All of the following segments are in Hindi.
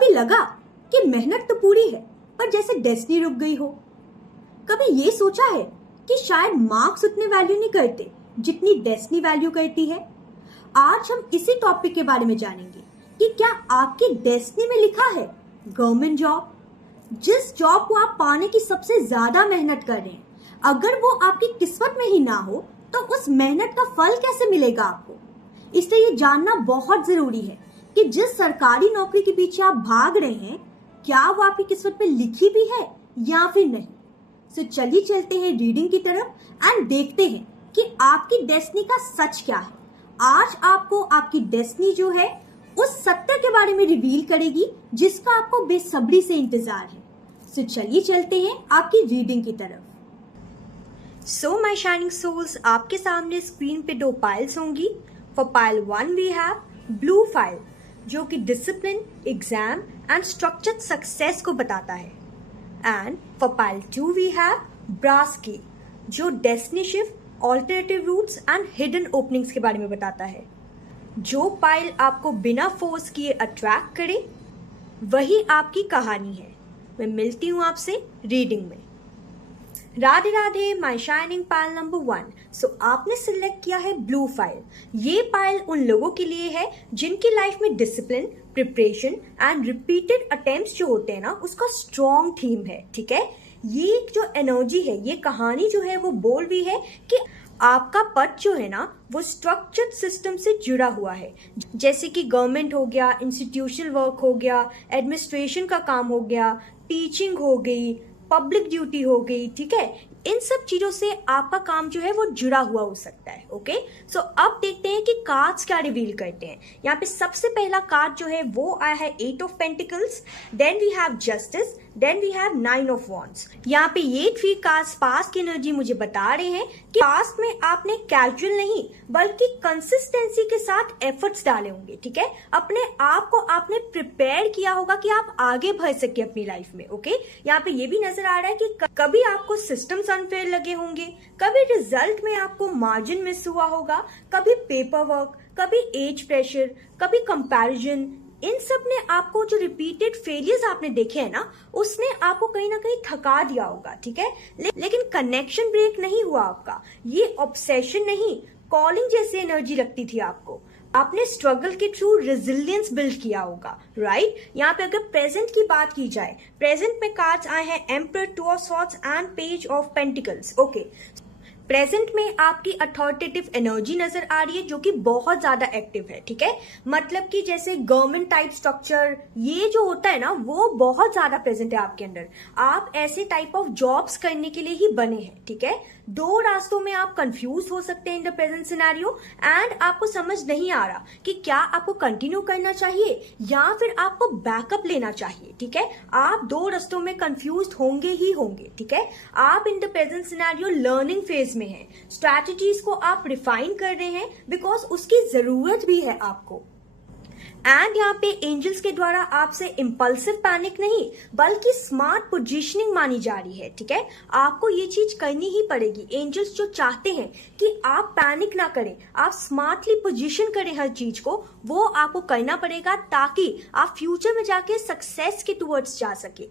कभी लगा कि मेहनत तो पूरी है पर जैसे डेस्टिनी रुक गई हो? कभी ये सोचा है कि शायद मार्क्स उतने वैल्यू नहीं करते जितनी डेस्टिनी वैल्यू करती है? आज हम इसी टॉपिक के बारे में जानेंगे कि क्या आपकी डेस्टिनी में लिखा है गवर्नमेंट जॉब, जिस जॉब को आप पाने की सबसे ज्यादा मेहनत कर रहे हैं। अगर वो आपकी किस्मत में ही ना हो तो उस मेहनत का फल कैसे मिलेगा आपको? इसलिए ये जानना बहुत जरूरी है कि जिस सरकारी नौकरी के पीछे आप भाग रहे हैं, क्या वो आपकी किस्मत में लिखी भी है या फिर नहीं। तो चलिए चलते हैं रीडिंग की तरफ एंड देखते हैं कि आपकी डेस्टिनी का सच क्या है। आज आपको आपकी डेस्टिनी जो है उस सत्य के बारे में रिवील करेगी जिसका आपको बेसब्री से इंतजार है। तो चलिए चलते हैं आपकी रीडिंग की तरफ। सो माय शाइनिंग सोल्स, आपके सामने स्क्रीन पे दो पाइल्स होंगी। For pile 1 we have blue file जो कि discipline, exam and structured success को बताता है। And for pile 2 we have brass की जो destiny shift, alternative routes and hidden openings के बारे में बताता है। जो पाइल आपको बिना फोर्स किए अट्रैक्ट करे वही आपकी कहानी है। मैं मिलती हूँ आपसे रीडिंग में। Radhe Radhe, my shining pile number 1। सो आपने सिलेक्ट किया है ब्लू फाइल। ये पाइल उन लोगों के लिए है जिनकी लाइफ में discipline, preparation and repeated attempts जो होते हैं ना, उसका स्ट्रॉन्ग थीम है। ठीक है, ये जो एनर्जी है, ये कहानी जो है वो बोल रही है कि आपका पथ जो है ना वो स्ट्रक्चर्ड सिस्टम से जुड़ा हुआ है, जैसे कि गवर्नमेंट हो गया, इंस्टीट्यूशनल वर्क हो गया, एडमिनिस्ट्रेशन का काम हो गया, टीचिंग हो गई, पब्लिक ड्यूटी हो गई। ठीक है, इन सब चीजों से आपका काम जो है वो जुड़ा हुआ हो सकता है। ओके, सो अब देखते हैं कि कार्ड्स क्या रिवील करते हैं। यहाँ पे सबसे पहला कार्ड जो है वो आया है 8 of pentacles, then we have justice, then we have 9 of wands. यहाँ पे ये 3 कार्ड्स पास्ट की एनर्जी मुझे बता रहे हैं कि पास्ट में आपने कैजुअल नहीं बल्कि कंसिस्टेंसी के साथ एफर्ट्स डाले होंगे। ठीक है, अपने आप को आपने प्रिपेयर किया होगा कि आप आगे बढ़ सके अपनी लाइफ में। ओके, यहाँ पे ये भी नजर आ रहा है कि कभी आपको सिस्टम्स अनफेयर लगे होंगे, कभी रिजल्ट में आपको मार्जिन मिस हुआ होगा, कभी पेपर वर्क, कभी एज प्रेशर, कभी कंपैरिजन। इन सब ने आपको, जो रिपीटेड फेलियर्स आपने देखे हैं ना, उसने आपको कहीं ना कहीं थका दिया होगा। ठीक है, लेकिन कनेक्शन ब्रेक नहीं हुआ आपका। ये ऑब्सेशन नहीं, कॉलिंग जैसी एनर्जी लगती थी आपको। आपने स्ट्रगल के थ्रू रेजिलियंस बिल्ड किया होगा। राइट, यहाँ पे अगर प्रेजेंट की बात की जाए, प्रेजेंट में कार्ड्स आए हैं emperor, 2 of swords and page of pentacles. Okay, present में आपकी अथॉरिटेटिव एनर्जी नजर आ रही है जो कि बहुत ज्यादा एक्टिव है। ठीक है, मतलब कि जैसे गवर्नमेंट टाइप स्ट्रक्चर, ये जो होता है ना वो बहुत ज्यादा प्रेजेंट है आपके अंदर। आप ऐसे टाइप ऑफ जॉब्स करने के लिए ही बने हैं। ठीक है, 2 रास्तों में आप कंफ्यूज हो सकते हैं in the present scenario and आपको समझ नहीं आ रहा कि क्या आपको कंटिन्यू करना चाहिए या फिर आपको बैकअप लेना चाहिए। ठीक है, आप 2 रास्तों में कंफ्यूज होंगे ही होंगे। ठीक है, आप in the present scenario learning phase में हैं, स्ट्रैटेजीज को आप रिफाइन कर रहे हैं बिकॉज उसकी जरूरत भी है आपको। एंड यहाँ पे एंजल्स के द्वारा आपसे इम्पल्सिव पैनिक नहीं बल्कि स्मार्ट पोजीशनिंग मानी जा रही है। ठीक है, आपको ये चीज करनी ही पड़ेगी। एंजल्स जो चाहते हैं कि आप पैनिक ना करें, आप स्मार्टली पोजीशन करें हर चीज को, वो आपको करना पड़ेगा ताकि आप फ्यूचर में जाके सक्सेस के टुवर्ड्स जा सके।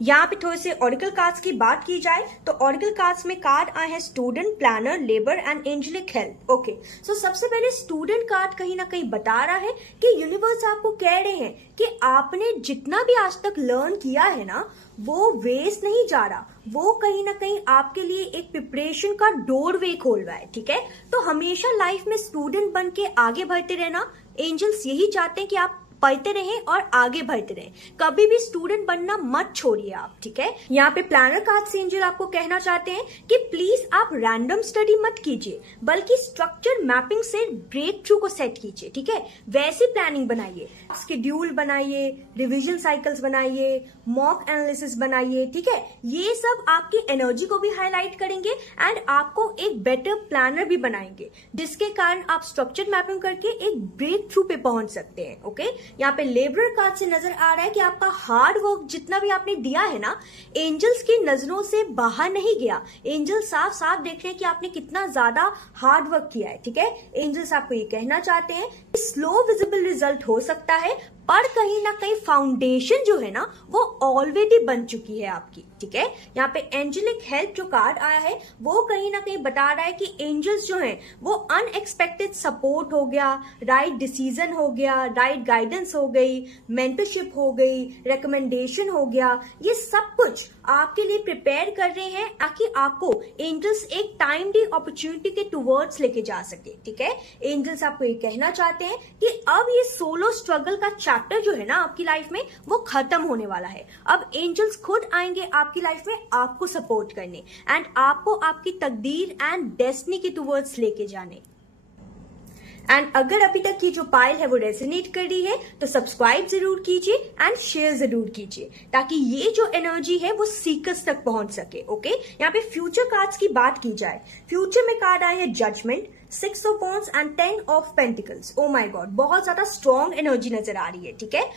यहाँ पे थोड़े से ऑरिकल कार्ड्स की बात की जाए तो ऑरिकल कार्ड्स में कार्ड आए हैं student, planner, labour and angelic help. Okay, so सबसे पहले स्टूडेंट कार्ड कहीं ना कहीं बता रहा है कि यूनिवर्स आपको कह रहे हैं कि आपने जितना भी आज तक लर्न किया है ना वो वेस्ट नहीं जा रहा, वो कहीं ना कहीं आपके लिए एक प्रिपरेशन का डोरवे खोल रहा है। ठीक है, तो हमेशा लाइफ में स्टूडेंट बन के आगे बढ़ते रहना। एंजल्स यही चाहते हैं कि आप पढ़ते रहें और आगे बढ़ते रहें, कभी भी स्टूडेंट बनना मत छोड़िए आप। ठीक है, यहाँ पे प्लानर कार्ड से एंजल आपको कहना चाहते हैं कि प्लीज आप रैंडम स्टडी मत कीजिए बल्कि स्ट्रक्चर मैपिंग से ब्रेक थ्रू को सेट कीजिए। ठीक है, वैसी प्लानिंग बनाइए, शेड्यूल बनाइए, रिविजन साइकिल्स बनाइए, मॉक एनालिसिस बनाइए। ठीक है, ये सब आपकी एनर्जी को भी हाईलाइट करेंगे एंड आपको एक बेटर प्लानर भी बनाएंगे जिसके कारण आप स्ट्रक्चर मैपिंग करके एक ब्रेक थ्रू पे पहुंच सकते हैं। ओके, यहाँ पे लेबरर कार्ड से नजर आ रहा है कि आपका हार्ड वर्क जितना भी आपने दिया है ना, एंजल्स की नजरों से बाहर नहीं गया। एंजल साफ साफ देख रहे हैं कि आपने कितना ज्यादा हार्ड वर्क किया है। ठीक है, एंजल्स आपको ये कहना चाहते हैं स्लो विजिबल रिजल्ट हो सकता है, पर कहीं ना कहीं फाउंडेशन जो है ना वो ऑलरेडी बन चुकी है आपकी, ठीक है। यहाँ पे एंजेलिक हेल्प जो कार्ड आया है वो कहीं ना कहीं बता रहा है कि एंजल्स जो हैं वो अनएक्सपेक्टेड सपोर्ट हो गया, राइट डिसीजन हो गया, राइट गाइडेंस हो गई, मेंटरशिप हो गई, रिकमेंडेशन हो गया, ये सब कुछ आपके लिए प्रिपेयर कर रहे हैं ताकि आपको एंजल्स एक टाइमली अपॉर्चुनिटी के टुवर्ड्स लेके जा सके, ठीक है। एंजल्स आपको ये कहना चाहते हैं कि अब ये सोलो स्ट्रगल का चैप्टर जो है ना आपकी लाइफ में वो खत्म होने वाला है। अब एंजल्स खुद आएंगे आपकी लाइफ में आपको सपोर्ट करने एंड आपको आपकी तकदीर एंड डेस्टिनी के टुवर्ड्स लेके जाने। एंड अगर अभी तक की जो पाइल है वो रेजोनेट कर रही है तो सब्सक्राइब जरूर कीजिए एंड शेयर जरूर कीजिए ताकि ये जो एनर्जी है वो सीकर्स तक पहुंच सके, ओके। यहाँ पे फ्यूचर कार्ड्स की बात की जाए, फ्यूचर में कार्ड आया है judgment, 6 of wands and 10 of pentacles. Oh my God, बहुत ज्यादा स्ट्रॉन्ग एनर्जी नजर आ रही है, ठीक है।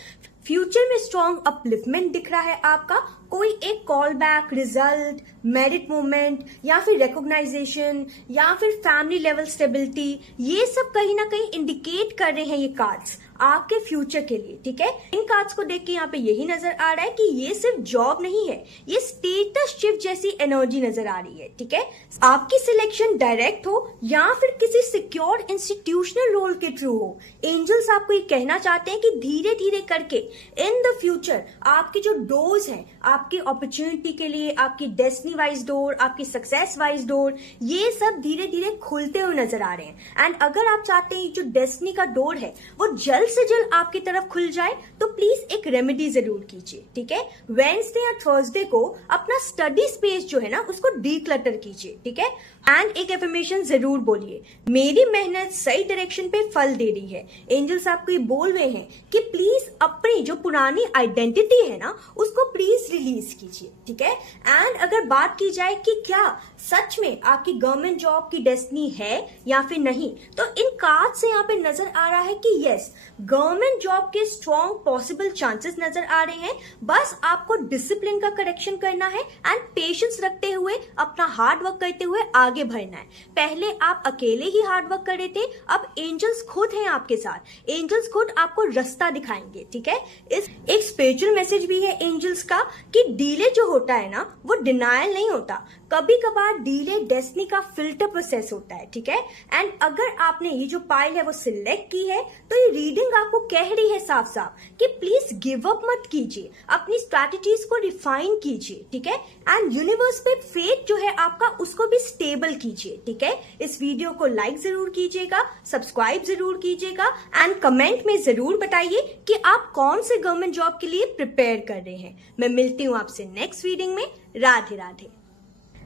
फ्यूचर में स्ट्रॉन्ग अपलिफ्टमेंट दिख रहा है आपका, कोई एक call back, result, merit movement या फिर रिकॉग्नाइजेशन या फिर फैमिली लेवल स्टेबिलिटी, ये सब कहीं ना कहीं इंडिकेट कर रहे हैं ये कार्ड्स आपके फ्यूचर के लिए, ठीक है। इन कार्ड्स को देख के यहाँ पे यही नजर आ रहा है कि ये सिर्फ जॉब नहीं है, ये स्टेटस शिफ्ट जैसी एनर्जी नजर आ रही है, ठीक है। आपकी सिलेक्शन डायरेक्ट हो या फिर किसी सिक्योर इंस्टीट्यूशनल रोल के थ्रू हो, एंजल्स आपको ये कहना चाहते हैं कि धीरे धीरे करके इन द फ्यूचर आपके जो डोर्स हैं आपकी अपॉर्चुनिटी के लिए, आपकी डेस्टिनी वाइज डोर, आपकी सक्सेस वाइज डोर, ये सब धीरे धीरे खुलते हुए नजर आ रहे हैं। एंड अगर आप चाहते हैं जो डेस्टिनी का डोर है वो जल्द से जल्द आपकी तरफ खुल जाए तो प्लीज एक रेमेडी जरूर कीजिए, ठीक है। वेडनेसडे या थर्सडे को अपना स्टडी स्पेस जो है ना उसको डीक्लटर कीजिए, ठीक है। एंड एक एफर्मेशन जरूर बोलिए, मेरी मेहनत सही डायरेक्शन पे फल दे रही है। एंजल्स आपको ये बोल रहे हैं कि प्लीज अपनी जो पुरानी आइडेंटिटी है ना उसको प्लीज रिलीज कीजिए, ठीक है। एंड अगर बात की जाए कि क्या सच में आपकी गवर्नमेंट जॉब की डेस्टिनी है या फिर नहीं, तो इन कार्ड से यहाँ पे नजर आ रहा है कि यस, गवर्नमेंट जॉब के स्ट्रॉन्ग पॉसिबल चांसेस नजर आ रहे हैं। बस आपको डिसिप्लिन का करेक्शन करना है एंड पेशेंस रखते हुए अपना हार्ड वर्क करते हुए आगे बढ़ना है। पहले आप अकेले ही हार्ड वर्क कर रहे थे, अब एंजल्स खुद हैं आपके साथ, एंजल्स खुद आपको रास्ता दिखाएंगे, ठीक है। इस एक स्पिरिचुअल मैसेज भी है एंजल्स का कि डिले जो होता है ना वो डिनायल नहीं होता, कभी कभार डिले डेस्टिनी का फिल्टर प्रोसेस होता है, ठीक है। एंड अगर आपने ये जो पाइल है वो सिलेक्ट की है तो ये रीडिंग आपको कह रही है साफ साफ कि प्लीज गिव अप मत कीजिए, अपनी स्ट्रैटेजीज को रिफाइन कीजिए, ठीक है। एंड यूनिवर्स पे फेथ जो है आपका उसको भी स्टेबल कीजिए, ठीक है। इस वीडियो को लाइक जरूर कीजिएगा, सब्सक्राइब जरूर कीजिएगा एंड कमेंट में जरूर बताइए कि आप कौन से गवर्नमेंट जॉब के लिए प्रिपेयर कर रहे हैं। मैं मिलती हूँ आपसे नेक्स्ट रीडिंग में। राधे राधे।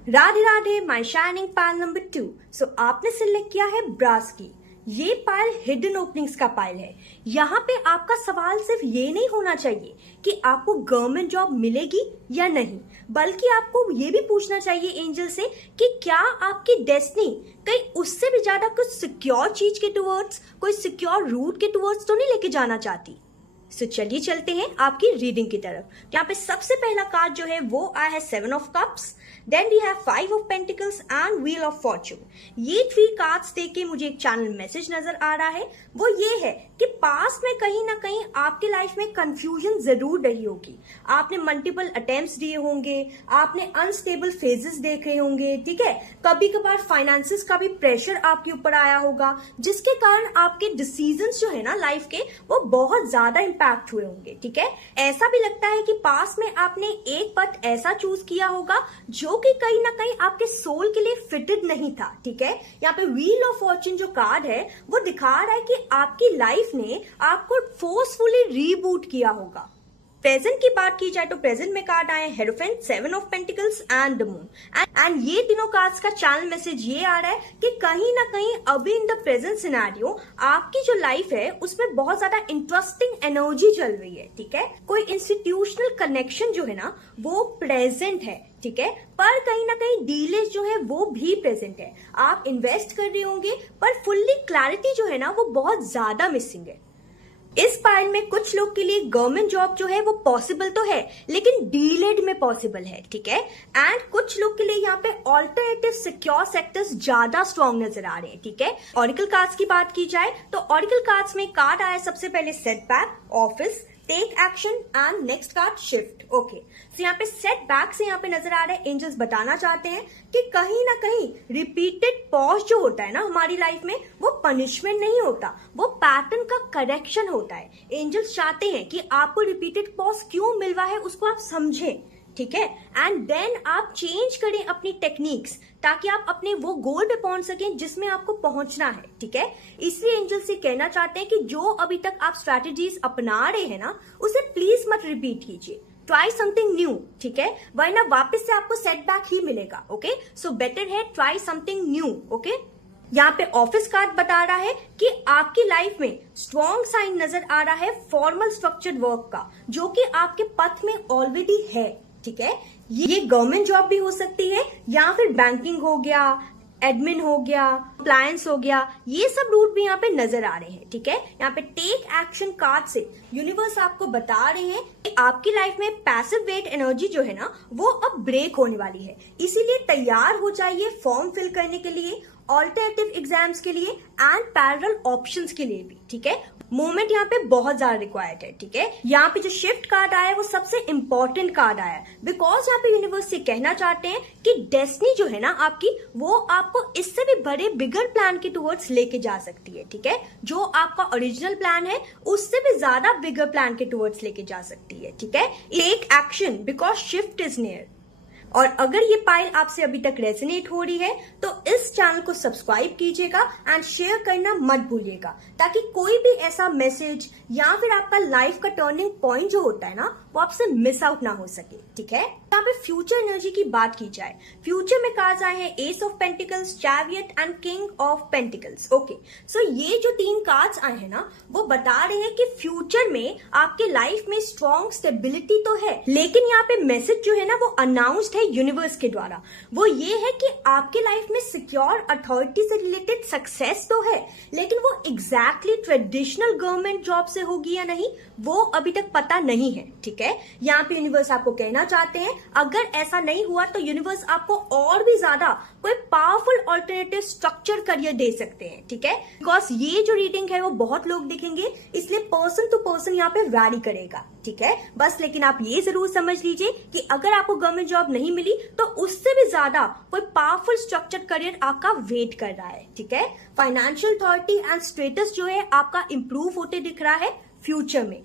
राधे राधे। माई शाइनिंग पाइल नंबर 2। सो आपने सिलेक्ट किया है ब्रास की। ये पाइल हिडन ओपनिंग्स का पाइल है। यहाँ पे आपका सवाल सिर्फ ये नहीं होना चाहिए कि आपको गवर्नमेंट जॉब मिलेगी या नहीं, बल्कि आपको ये भी पूछना चाहिए एंजल से कि क्या आपकी डेस्टिनी कहीं उससे भी ज्यादा कुछ सिक्योर चीज के टुवर्ड्स, कोई सिक्योर रूट के टुवर्ड्स तो नहीं लेके जाना चाहती। सो चलिए चलते हैं आपकी रीडिंग की तरफ। यहाँ पे सबसे पहला कार्ड जो है वो आया है 7 of cups, then we have 5 of pentacles and wheel of fortune. ये 3 कार्ड्स देख के मुझे एक चैनल मैसेज नजर आ रहा है, वो ये है कि पास में कहीं ना कहीं आपके लाइफ में कंफ्यूजन जरूर रही होगी। आपने मल्टीपल अटेम्प्ट्स दिए होंगे, आपने अनस्टेबल फेजेस देखे होंगे, ठीक है। कभी कभार फाइनेंसेस का भी प्रेशर आपके ऊपर आया होगा, जिसके कारण आपके डिसीजंस जो है ना लाइफ के वो बहुत ज्यादा इम्पैक्ट हुए होंगे, ठीक है। ऐसा भी लगता है कि पास में आपने एक पथ ऐसा चूज किया होगा जो कि कहीं ना कहीं आपके सोल के लिए फिटेड नहीं था, ठीक है। यहाँ पे व्हील ऑफ फॉर्चून जो कार्ड है वो दिखा रहा है कि आपकी लाइफ ने आपको फोर्सफुली रीबूट किया होगा। प्रेजेंट की बात की जाए तो प्रेजेंट में कार्ड आए hierophant, 7 of pentacles and the moon. And ये तीनों कार्ड्स का चैनल मैसेज ये आ रहा है कि कहीं ना कहीं अभी इन द प्रेजेंट सिनेरियो आपकी जो लाइफ है उसमें बहुत ज्यादा इंटरेस्टिंग एनर्जी चल रही है, ठीक है। कोई इंस्टीट्यूशनल कनेक्शन जो है ना वो प्रेजेंट है, ठीक है, पर कहीं ना कहीं डीले जो है वो भी प्रेजेंट है। आप इन्वेस्ट कर रहे होंगे पर फुल्ली क्लैरिटी जो है ना वो बहुत ज्यादा मिसिंग है। इस पाइल में कुछ लोग के लिए गवर्नमेंट जॉब जो है वो पॉसिबल तो है, लेकिन डीलेड में पॉसिबल है, ठीक है। एंड कुछ लोग के लिए यहाँ पे ऑल्टरनेटिव सिक्योर सेक्टर्स ज्यादा स्ट्रॉन्ग नजर आ रहे हैं, ठीक है। ऑरिकल कार्ड्स की बात की जाए तो ऑरिकल कार्ड्स में कार्ड आया सबसे पहले setback, office, take action and next card shift. Okay, so यहाँ पे सेटबैक से यहाँ पे नजर आ रहा है एंजल्स बताना चाहते हैं कि कहीं ना कहीं रिपीटेड पॉज जो होता है ना हमारी लाइफ में, वो पनिशमेंट नहीं होता, वो पैटर्न का करेक्शन होता है। एंजल्स चाहते हैं कि आपको रिपीटेड पॉज क्यों मिल रहा है उसको आप समझें, ठीक है, एंड देन आप चेंज करें अपनी टेक्निक्स ताकि आप अपने वो गोल पे पहुंच सकें जिसमें आपको पहुंचना है, ठीक है। इसलिए एंजल से कहना चाहते हैं कि जो अभी तक आप स्ट्रैटेजीज अपना रहे हैं ना, उसे प्लीज मत रिपीट कीजिए, ट्राई समथिंग न्यू, ठीक है, वरना वापस से आपको सेटबैक ही मिलेगा। ओके, सो बेटर है ट्राई समथिंग न्यू। ओके, यहाँ पे ऑफिस कार्ड बता रहा है कि आपकी लाइफ में स्ट्रॉन्ग साइन नजर आ रहा है फॉर्मल स्ट्रक्चर्ड वर्क का, जो कि आपके पथ में ऑलरेडी है, ठीक है। ये गवर्नमेंट जॉब भी हो सकती है या फिर बैंकिंग हो गया, एडमिन हो गया, अप्लायंस हो गया, ये सब रूट भी यहाँ पे नजर आ रहे हैं, ठीक है। यहाँ पे टेक एक्शन कार्ड से यूनिवर्स आपको बता रहे हैं कि आपकी लाइफ में पैसिव वेट एनर्जी जो है ना, वो अब ब्रेक होने वाली है, इसीलिए तैयार हो जाइए फॉर्म फिल करने के लिए, ऑल्टरनेटिव एग्जाम्स के लिए एंड पैरेलल ऑप्शंस के लिए भी, ठीक है। मूवमेंट यहाँ पे बहुत ज्यादा रिक्वायर्ड है, ठीक है। यहाँ पे जो शिफ्ट कार्ड आया है वो सबसे इंपॉर्टेंट कार्ड आया है, बिकॉज यहाँ पे यूनिवर्स से कहना चाहते हैं कि डेस्टिनी जो है ना आपकी, वो आपको इससे भी बड़े बिगर प्लान के टुवर्ड्स लेके जा सकती है, ठीक है। जो आपका ओरिजिनल प्लान है उससे भी ज्यादा बिगर प्लान के टुवर्ड्स लेके जा सकती है, ठीक है। Take action because shift is near. और अगर ये पाइल आपसे अभी तक रेजोनेट हो रही है तो इस चैनल को सब्सक्राइब कीजिएगा एंड शेयर करना मत भूलिएगा, ताकि कोई भी ऐसा मैसेज या फिर आपका लाइफ का टर्निंग पॉइंट जो होता है ना, वो आपसे मिस आउट ना हो सके, ठीक है। यहाँ पे फ्यूचर एनर्जी की बात की जाए, फ्यूचर में कार्ड्स आए हैं ace of pentacles, chariot and king of pentacles. Okay, so ये जो 3 कार्ड्स आए हैं ना, वो बता रहे हैं कि फ्यूचर में आपके लाइफ में स्ट्रॉन्ग स्टेबिलिटी तो है, लेकिन यहाँ पे मैसेज जो है ना वो अनाउंस्ड है यूनिवर्स के द्वारा। वो ये है कि आपके लाइफ में सिक्योर अथॉरिटी से रिलेटेड सक्सेस तो है, लेकिन वो एग्जैक्टली ट्रेडिशनल गवर्नमेंट जॉब से होगी या नहीं, वो अभी तक पता नहीं है, ठीक है। यहाँ पे यूनिवर्स आपको कहना चाहते हैं अगर ऐसा नहीं हुआ तो यूनिवर्स आपको और भी ज्यादा कोई पावरफुल ऑल्टरनेटिव स्ट्रक्चर करियर दे सकते हैं, ठीक है। बिकॉज ये जो रीडिंग है वो बहुत लोग दिखेंगे, इसलिए पर्सन टू पर्सन यहाँ पे वैरी करेगा, ठीक है। बस लेकिन आप ये जरूर समझ लीजिए कि अगर आपको गवर्नमेंट जॉब नहीं मिली तो उससे भी ज्यादा कोई पावरफुल स्ट्रक्चर करियर आपका वेट कर रहा है, ठीक है। फाइनेंशियल अथॉरिटी एंड स्टेटस जो है आपका इंप्रूव होते दिख रहा है फ्यूचर में।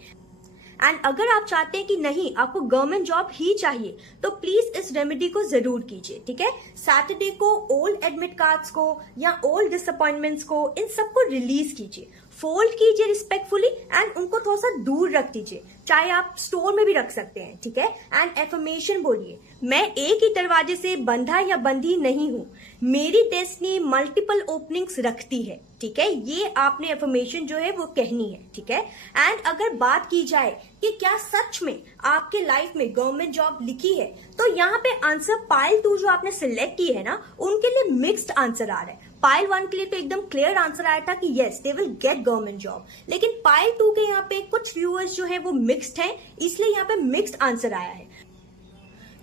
एंड अगर आप चाहते हैं कि नहीं आपको गवर्नमेंट जॉब ही चाहिए तो प्लीज इस रेमेडी को जरूर कीजिए, ठीक है। सैटरडे को ओल्ड एडमिट कार्ड्स को या ओल्ड डिसअपॉइंटमेंट्स को, इन सबको रिलीज कीजिए, फोल्ड कीजिए रिस्पेक्टफुली एंड उनको थोड़ा सा दूर रख दीजिए, चाहे आप स्टोर में भी रख सकते हैं, ठीक है। एंड एफर्मेशन बोलिए, मैं एक ही दरवाजे से बंधा या बंधी नहीं हूं, मेरी डेस्टिनी मल्टीपल ओपनिंग्स रखती है, ठीक है। ये आपने एफर्मेशन जो है वो कहनी है, ठीक है। एंड अगर बात की जाए कि क्या सच में आपके लाइफ में गवर्नमेंट जॉब लिखी है, तो यहाँ पे आंसर पाइल 2 जो आपने सिलेक्ट की है ना, उनके लिए मिक्स्ड आंसर आ रहा है। पाइल 1 के लिए तो एकदम क्लियर आंसर आया था कि yes they will get government job, लेकिन पाइल 2 के यहाँ पे कुछ व्यूअर्स जो है वो मिक्स्ड हैं, इसलिए यहाँ पे मिक्स्ड आंसर आया है।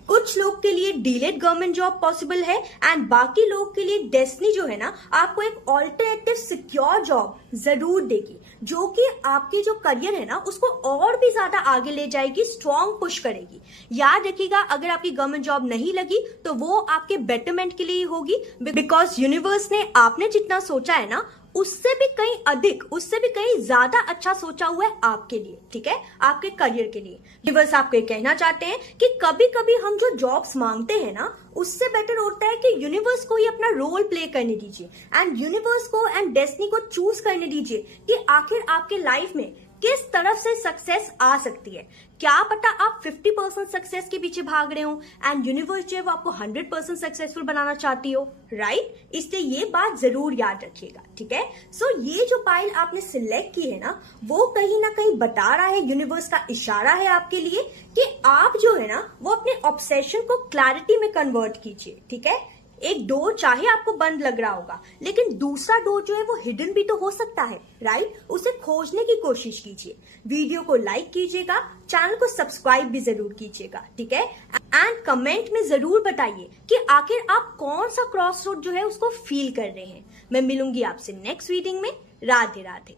कुछ लोग के लिए डिलेड गवर्नमेंट जॉब पॉसिबल है एंड बाकी लोग के लिए डेस्टिनी जो है ना आपको एक ऑल्टरनेटिव सिक्योर जॉब जरूर देगी, जो कि आपके जो करियर है ना उसको और भी ज्यादा आगे ले जाएगी, स्ट्रॉन्ग पुश करेगी। याद रखिएगा अगर आपकी गवर्नमेंट जॉब नहीं लगी तो वो आपके बेटरमेंट के लिए होगी, बिकॉज यूनिवर्स ने आपने जितना सोचा है ना उससे भी कहीं अधिक, उससे भी कहीं ज्यादा अच्छा सोचा हुआ है आपके लिए, ठीक है, आपके करियर के लिए। यूनिवर्स आपको ये कहना चाहते हैं कि कभी कभी हम जो जॉब्स मांगते हैं ना उससे बेटर होता है कि यूनिवर्स को ही अपना रोल प्ले करने दीजिए एंड यूनिवर्स को एंड डेस्टिनी को चूज करने दीजिए कि आखिर आपके लाइफ में किस तरफ से सक्सेस आ सकती है। क्या पता आप 50% सक्सेस के पीछे भाग रहे हो एंड यूनिवर्स जो है वो आपको 100% सक्सेसफुल बनाना चाहती हो, राइट। इसलिए ये बात जरूर याद रखिएगा, ठीक है। सो ये जो पाइल आपने सिलेक्ट की है ना, वो कहीं ना कहीं बता रहा है, यूनिवर्स का इशारा है आपके लिए कि आप जो है ना वो अपने ऑब्सेशन को क्लैरिटी में कन्वर्ट कीजिए, ठीक है। एक डोर चाहे आपको बंद लग रहा होगा, लेकिन दूसरा डोर जो है वो हिडन भी तो हो सकता है, राइट? उसे खोजने की कोशिश कीजिए। वीडियो को लाइक कीजिएगा, चैनल को सब्सक्राइब भी जरूर कीजिएगा, ठीक है? एंड कमेंट में जरूर बताइए कि आखिर आप कौन सा क्रॉस रोड जो है उसको फील कर रहे हैं। मैं मिलूंगी आपसे नेक्स्ट रीडिंग में। राधे राधे।